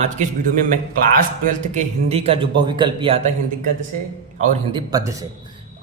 आज के इस वीडियो में मैं क्लास 12th के हिंदी का जो बहुविकल्पी आता है हिंदी गद्य से और हिंदी पद्य से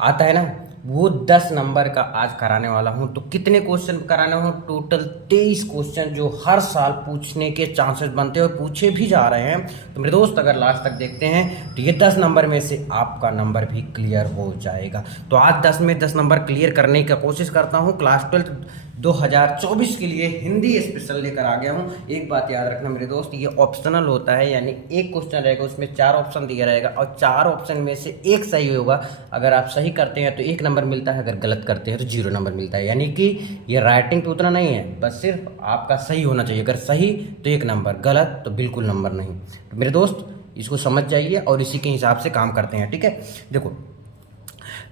आता है ना, वो 10 नंबर का आज कराने वाला हूं। तो कितने क्वेश्चन कराने हो? टोटल 23 क्वेश्चन जो हर साल पूछने के चांसेस बनते हैं और पूछे भी जा रहे हैं। तो मेरे दोस्त अगर लास्ट तक देखते हैं तो ये 10 नंबर में से आपका नंबर भी क्लियर हो जाएगा। तो आज 10 में 10 नंबर क्लियर करने की कोशिश करता हूँ। क्लास 12 2024 के लिए हिंदी स्पेशल लेकर आ गया हूँ। एक बात याद रखना मेरे दोस्त, ये ऑप्शनल होता है, यानी एक क्वेश्चन रहेगा उसमें 4 ऑप्शन दिया रहेगा और 4 ऑप्शन में से एक सही होगा। अगर आप सही करते हैं तो 1 नंबर मिलता है, अगर गलत करते हैं तो 0 नंबर मिलता है। यानी कि ये राइटिंग पे उतना नहीं है, बस सिर्फ आपका सही होना चाहिए। अगर सही तो 1 नंबर, गलत तो बिल्कुल नंबर नहीं। तो मेरे दोस्त इसको समझ जाइए और इसी के हिसाब से काम करते हैं, ठीक है। देखो,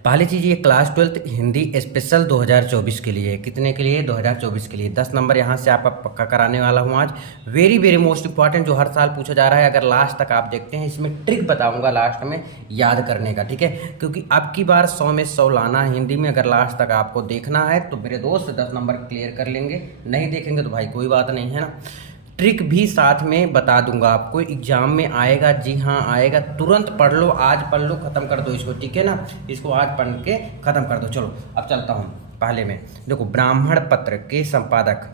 पहली चीज़ ये क्लास 12 हिंदी स्पेशल 2024 के लिए, कितने के लिए? 2024 के लिए 10 नंबर यहाँ से आपका पक्का कराने वाला हूँ आज। वेरी वेरी मोस्ट इंपॉर्टेंट, जो हर साल पूछा जा रहा है। अगर लास्ट तक आप देखते हैं, इसमें ट्रिक बताऊंगा लास्ट में याद करने का, ठीक है। क्योंकि अब की बार 100 में 100 लाना है हिंदी में। अगर लास्ट तक आपको देखना है तो मेरे दोस्त 10 नंबर क्लियर कर लेंगे, नहीं देखेंगे तो भाई कोई बात नहीं, है ना। ट्रिक भी साथ में बता दूंगा आपको, एग्जाम में आएगा, जी हाँ आएगा। तुरंत पढ़ लो, आज पढ़ लो, खत्म कर दो इसको, ठीक है ना। इसको आज पढ़ के खत्म कर दो। चलो अब चलता हूँ पहले में। देखो, ब्राह्मण पत्र के संपादक,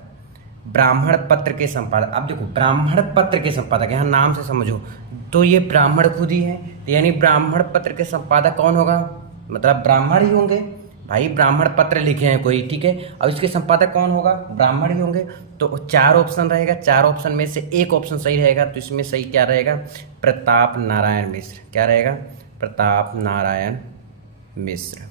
ब्राह्मण पत्र के संपादक। अब देखो, ब्राह्मण पत्र के संपादक, यहाँ नाम से समझो तो ये ब्राह्मण खुद ही है, तो यानी ब्राह्मण पत्र के संपादक कौन होगा? मतलब ब्राह्मण ही होंगे भाई। ब्राह्मण पत्र लिखे हैं कोई, ठीक है। अब इसके संपादक कौन होगा? ब्राह्मण ही होंगे। तो 4 ऑप्शन रहेगा, 4 ऑप्शन में से एक ऑप्शन सही रहेगा। तो इसमें सही क्या रहेगा? प्रताप नारायण मिश्र। क्या रहेगा? प्रताप नारायण मिश्र।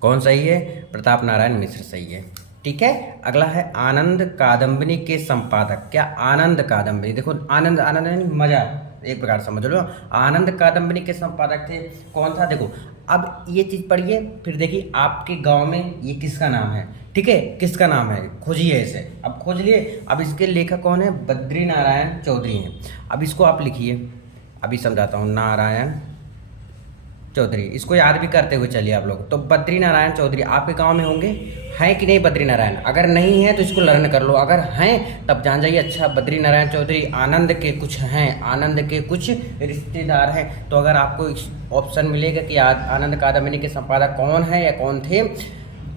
कौन सही है? प्रताप नारायण मिश्र सही है, ठीक है। अगला है आनंद कादम्बिनी के संपादक। क्या? आनंद कादम्बिनी। देखो, आनंद, आनंद यानी मजा, एक प्रकार समझ लो। आनंद कादम्बिनी के संपादक थे, कौन था? देखो, अब ये चीज पढ़िए, फिर देखिए आपके गांव में ये किसका नाम है, ठीक है। किसका नाम है खोजिए इसे। अब खोज लिए। अब इसके लेखक कौन है? बद्री नारायण चौधरी हैं। अब इसको आप लिखिए, अभी समझाता हूँ। नारायण चौधरी, इसको याद भी करते हुए चलिए आप लोग। तो बद्री नारायण चौधरी आपके गांव में होंगे, हैं कि नहीं बद्री नारायण? अगर नहीं है तो इसको लर्न कर लो, अगर हैं तब जान जाइए अच्छा बद्री नारायण चौधरी आनंद के कुछ हैं, आनंद के कुछ रिश्तेदार हैं। तो अगर आपको ऑप्शन मिलेगा कि आनंद कादम्बिनी के संपादक कौन है या कौन थे,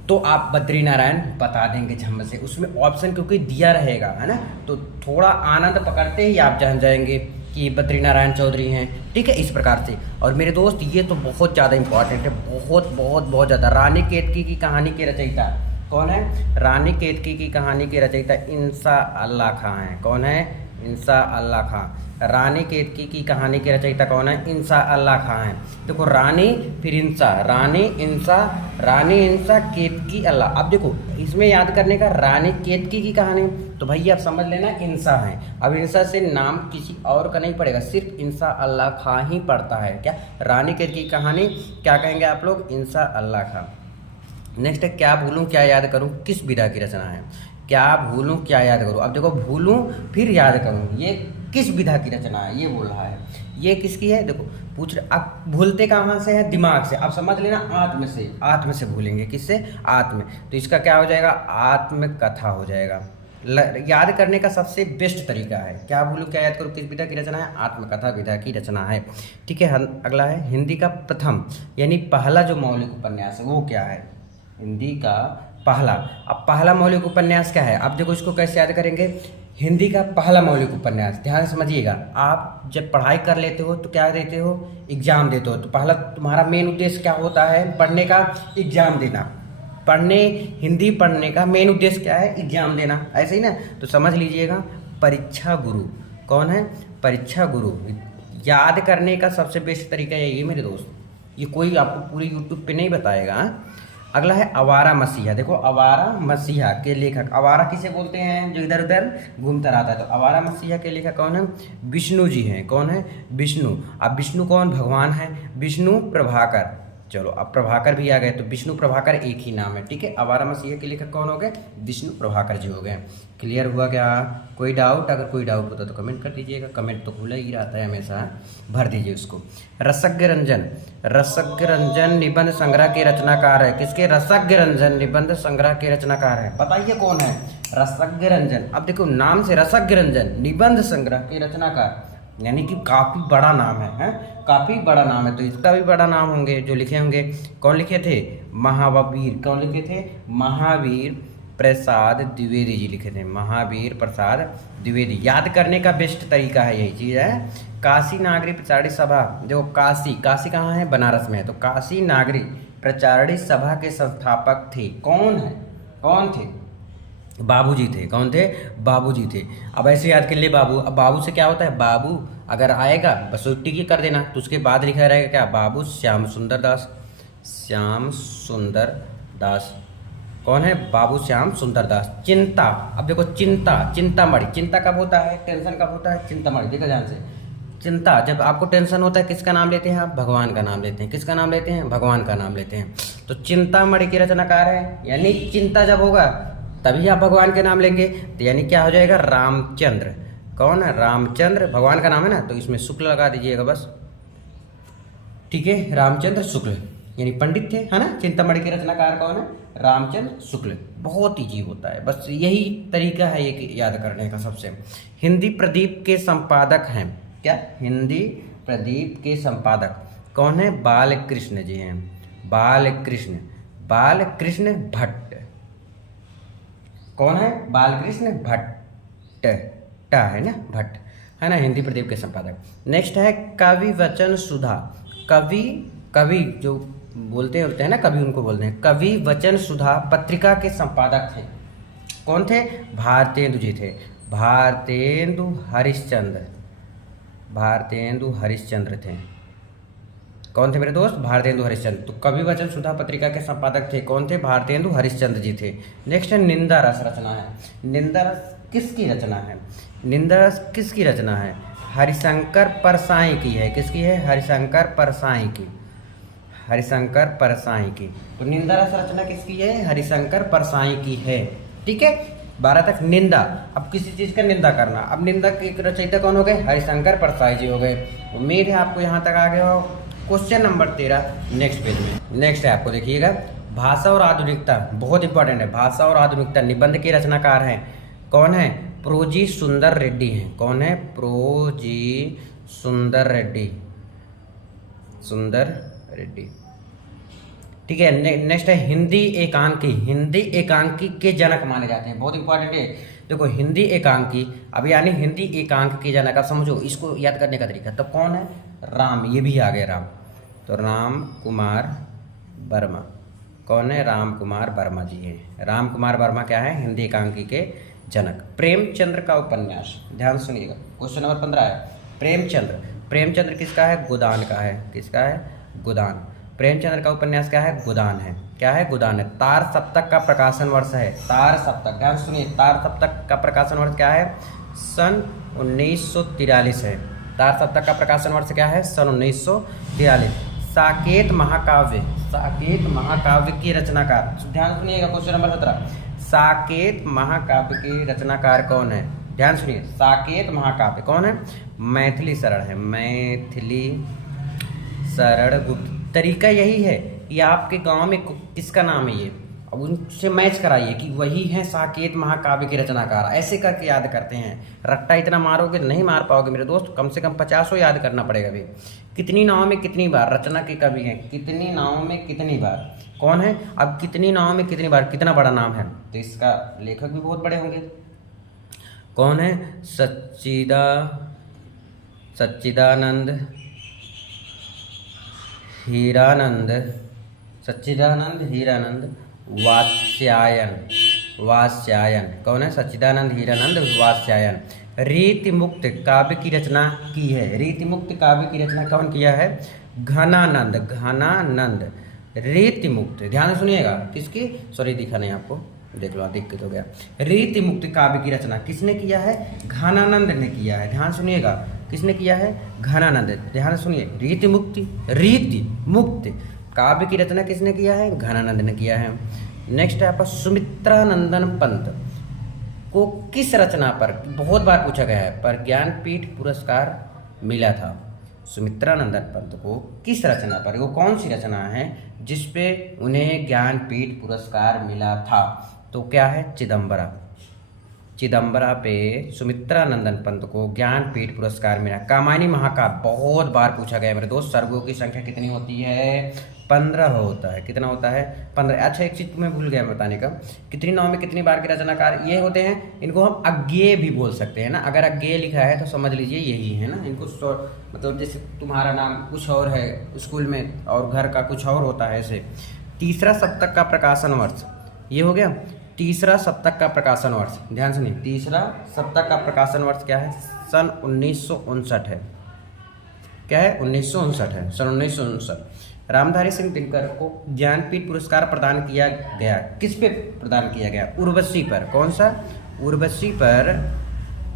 तो आप बद्री नारायण बता देंगे झम से। उसमें ऑप्शन क्योंकि दिया रहेगा, है ना, तो थोड़ा आनंद पकड़ते ही आप जान जाएंगे कि बद्री नारायण चौधरी हैं, ठीक है। इस प्रकार से। और मेरे दोस्त ये तो बहुत ज़्यादा इंपॉर्टेंट है, बहुत बहुत बहुत ज़्यादा। रानी केतकी की कहानी के रचयिता कौन है? रानी केतकी की कहानी के रचयिता इंसा अल्लाह खां हैं। कौन है? इंसा अल्लाह खां। रानी केतकी की कहानी के रचयिता कौन है? इंसा अल्लाह खां हैं। देखो, रानी फिर इंसा, रानी इंसा केतकी अल्लाह। अब देखो, इसमें याद करने का, रानी केतकी की कहानी तो भैया आप समझ लेना इंसा है। अब इंसा से नाम किसी और का नहीं पड़ेगा, सिर्फ इंसा अल्लाह खां ही पड़ता है। क्या? रानी केतकी की कहानी क्या कहेंगे आप लोग? इंसा अल्लाह खां। नेक्स्ट है क्या भूलूं क्या याद करूं किस विधा की रचना है? क्या भूलूं क्या याद करूं। अब देखो, भूलूं फिर याद करूं, ये किस विधा की रचना है ये बोल रहा है। ये किसकी है? देखो पूछ रहे। अब भूलते कहाँ से है? दिमाग से। अब समझ लेना, आत्म से, आत्म से भूलेंगे। किससे? आत्म। तो इसका क्या हो जाएगा? आत्मकथा हो जाएगा। याद करने का सबसे बेस्ट तरीका है। क्या भूलूं क्या याद करूं किस विधा की रचना है? आत्मकथा विधा की रचना है, ठीक है। अगला है हिंदी का प्रथम यानी पहला जो मौलिक उपन्यास है वो क्या है? हिंदी का पहला। अब पहला मौलिक उपन्यास क्या है? अब देखो, इसको कैसे याद करेंगे? हिंदी का पहला मौलिक उपन्यास, ध्यान से समझिएगा। आप जब पढ़ाई कर लेते हो तो क्या देते हो? एग्जाम देते हो। तो पहला तुम्हारा मेन उद्देश्य क्या होता है? पढ़ने का, एग्जाम देना। हिंदी पढ़ने का मेन उद्देश्य क्या है? एग्जाम देना, ऐसे ही ना। तो समझ लीजिएगा, परीक्षा गुरु। कौन है? परीक्षा गुरु। याद करने का सबसे बेस्ट तरीका यही है मेरे दोस्त, ये कोई आपको पूरी यूट्यूब पे नहीं बताएगा। अगला है आवारा मसीहा। देखो, आवारा मसीहा के लेखक, आवारा किसे बोलते हैं? जो इधर उधर घूमता रहता है। तो आवारा मसीहा के लेखक कौन है? विष्णु जी हैं। कौन है? विष्णु। अब विष्णु कौन? भगवान है। विष्णु प्रभाकर। चलो, अब प्रभाकर भी आ गए, तो विष्णु प्रभाकर एक ही नाम है, ठीक है। आवारा मसीहा के लेखक कौन हो गए? विष्णु प्रभाकर जी हो गए। क्लियर हुआ क्या? कोई डाउट? अगर कोई डाउट होता तो कमेंट कर दीजिएगा, कमेंट तो खुला ही रहता है हमेशा, भर दीजिए उसको। रसज्ञ रंजन, रसज्ञ रंजन निबंध संग्रह के रचनाकार है। किसके? रसज्ञ रंजन निबंध संग्रह के रचनाकार है। बताइए कौन है? रसज्ञ रंजन। अब देखो नाम से रसज्ञ रंजन निबंध संग्रह के रचनाकार, यानी कि काफी बड़ा नाम है, काफी बड़ा नाम है, तो इसका भी बड़ा नाम होंगे जो लिखे होंगे। कौन लिखे थे? महावीर। कौन लिखे थे? महावीर प्रसाद द्विवेदी जी लिखे थे, महावीर प्रसाद द्विवेदी। याद करने का बेस्ट तरीका है, यही चीज़ है। काशी नागरी प्रचारणी सभा, जो काशी कहाँ है? बनारस में है, तो काशी नागरी प्रचारणी सभा के संस्थापक थे। कौन थे? बाबूजी थे। कौन थे? बाबूजी थे। अब ऐसे याद कर ले बाबू। अब बाबू से क्या होता है? बाबू अगर आएगा बस टिक कर देना, तो उसके बाद लिखा रहेगा क्या? बाबू श्याम सुंदर दास। श्याम सुंदर दास। कौन है? बाबू श्याम सुंदर दास। चिंता, अब देखो चिंतामणि। चिंता कब होता है? टेंशन कब होता है? चिंतामणि। देखो ध्यान से, चिंता जब आपको टेंशन होता है किसका नाम लेते हैं आप? भगवान का नाम लेते हैं। किसका नाम लेते हैं? भगवान का नाम लेते हैं। तो चिंतामणि के रचनाकार है, यानी चिंता जब होगा तभी आप भगवान के नाम लेंगे, तो यानी क्या हो जाएगा? रामचंद्र। कौन है? रामचंद्र। भगवान का नाम है ना, तो इसमें शुक्ल लगा दीजिएगा बस, ठीक है। रामचंद्र शुक्ल यानी पंडित थे, है ना। चिंतामणि के रचनाकार कौन है? रामचंद्र शुक्ल। बहुत ईजी होता है, बस यही तरीका है ये याद करने का सबसे। हिंदी प्रदीप के संपादक हैं क्या? हिंदी प्रदीप के संपादक कौन है? बालकृष्ण जी हैं। बालकृष्ण भट्ट। कौन है? बालकृष्ण भट्ट। है ना, भट्ट, है ना, हिंदी प्रदीप के संपादक। नेक्स्ट है कवि वचन सुधा। कवि जो बोलते हैं ना, कवि उनको बोलते हैं। कवि वचन सुधा पत्रिका के संपादक थे। कौन थे? भारतेंदु जी थे। भारतेंदु हरिश्चंद्र थे। कौन थे मेरे दोस्त? भारतेंदु हरिश्चंद्र। तो कवि वचन सुधा पत्रिका के संपादक थे। कौन थे? भारतेंदु हरिश्चंद्र जी थे। नेक्स्ट है निंदा रस रचना है। निंदा रस किसकी रचना है? निंदा रस किसकी रचना है? हरिशंकर परसाई की है। किसकी है? हरिशंकर परसाई की। तो निंदा रस रचना किसकी है? हरिशंकर परसाई की है, ठीक है। 12 तक निंदा। अब किसी चीज़ का निंदा करना, अब निंदा के रचयिता कौन हो गए? हरिशंकर परसाई जी हो गए। उम्मीद है आपको यहाँ तक आ गए हो। क्वेश्चन नंबर 13 नेक्स्ट पेज में। नेक्स्ट है, आपको देखिएगा, भाषा और आधुनिकता, बहुत इंपॉर्टेंट है। भाषा और आधुनिकता निबंध के रचनाकार हैं। कौन है? प्रोजी सुंदर रेड्डी हैं। कौन है? प्रोजी सुंदर रेड्डी, ठीक है। नेक्स्ट है हिंदी एकांकी के जनक माने जाते हैं। बहुत इंपॉर्टेंट है, देखो हिंदी एकांकी, अब यानी हिंदी एकांक के जनक। आप समझो इसको याद करने का तरीका। तो कौन है? राम, ये भी आ गया राम, तो राम कुमार वर्मा। कौन है? राम कुमार वर्मा जी हैं। राम कुमार वर्मा क्या है? हिंदी एकांकी के जनक। प्रेमचंद्र का उपन्यास, ध्यान सुनिएगा, क्वेश्चन नंबर 15 है। प्रेमचंद्र किसका है? गोदान का है। किसका है? गोदान। प्रेमचंद्र का उपन्यास क्या है? गोदान है। क्या है? गोदान है। तार सप्तक का प्रकाशन वर्ष है। तार सप्तक, ध्यान सुनिए, तार सप्तक का प्रकाशन वर्ष क्या है? सन 1943 है। तार सप्तक का प्रकाशन वर्ष क्या है? सन 1943। साकेत महाकाव्य की रचनाकार, ध्यान सुनिएगा, क्वेश्चन नंबर 17। साकेत महाकाव्य के रचनाकार कौन है? ध्यान सुनिए, साकेत महाकाव्य कौन है? मैथिली शरण गुप्त। तरीका यही है कि आपके गांव में किसका नाम है ये, अब उनसे मैच कराइए कि वही है साकेत महाकाव्य के रचनाकार। ऐसे करके याद करते हैं। रट्टा इतना मारोगे नहीं मार पाओगे मेरे दोस्त, कम से कम 50 याद करना पड़ेगा। भी कितनी नाव में कितनी बार रचना के कवि हैं? कितनी नाव में कितनी बार, कौन है? अब कितनी नाव में कितनी बार, कितना बड़ा नाम है, तो इसका लेखक भी बहुत बड़े होंगे। कौन है? सच्चिदानंद हीरानंद वात्स्यायन। कौन है? सच्चिदानंद हीरानंद वात्स्यायन। रीति मुक्त काव्य की रचना की है। रीति मुक्त काव्य की रचना कौन किया है? घनानंद। रीति मुक्त, ध्यान सुनिएगा, किसकी? सॉरी दिखा नहीं आपको, देख लो, दिक्कत हो गया। रीति मुक्त काव्य की रचना किसने किया है? घनानंद ने किया है। ध्यान सुनिएगा, किसने किया है? घनानंद। ध्यान सुनिए, रीति मुक्त काव्य की रचना किसने किया है? घनानंद ने किया है। नेक्स्ट है आपका, सुमित्रानंदन पंत को किस रचना पर, बहुत बार पूछा गया है, पर ज्ञानपीठ पुरस्कार मिला था? सुमित्रानंदन पंत को किस रचना पर, वो कौन सी रचना है जिसपे उन्हें ज्ञानपीठ पुरस्कार मिला था? तो क्या है? चिदम्बरा। चिदम्बरा पे सुमित्रा नंदन पंत को ज्ञानपीठ पुरस्कार मिला। कामायनी महाकाव्य बहुत बार पूछा गया मेरे दोस्त। सर्गों की संख्या कितनी होती है? 15 होता है। कितना होता है? 15। अच्छा, एक चीज़ तुम्हें भूल गया बताने का, कितनी नाव में कितनी बार के रचनाकार ये होते हैं, इनको हम अज्ञेय भी बोल सकते हैं ना। अगर अज्ञेय लिखा है तो समझ लीजिए यही है ना। इनको मतलब जैसे तुम्हारा नाम कुछ और है स्कूल में और घर का कुछ और होता है ऐसे। तीसरा सप्तक का प्रकाशन वर्ष ये हो गया। तीसरा सप्तक का प्रकाशन वर्ष, ध्यान सुनिए, तीसरा सप्तक का प्रकाशन वर्ष क्या है? सन 1959 है। क्या है? 1959 है, सन 1959। रामधारी सिंह दिनकर को ज्ञानपीठ पुरस्कार प्रदान किया गया। किस पे प्रदान किया गया? उर्वशी पर। कौन सा? उर्वशी पर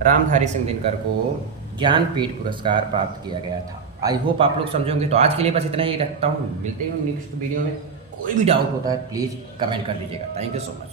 रामधारी सिंह दिनकर को ज्ञानपीठ पुरस्कार प्राप्त किया गया था। आई होप आप लोग समझोगे। तो आज के लिए बस इतना ही रखता हूँ, मिलते हैं नेक्स्ट वीडियो में। कोई भी डाउट होता है प्लीज़ कमेंट कर दीजिएगा। Thank you so much.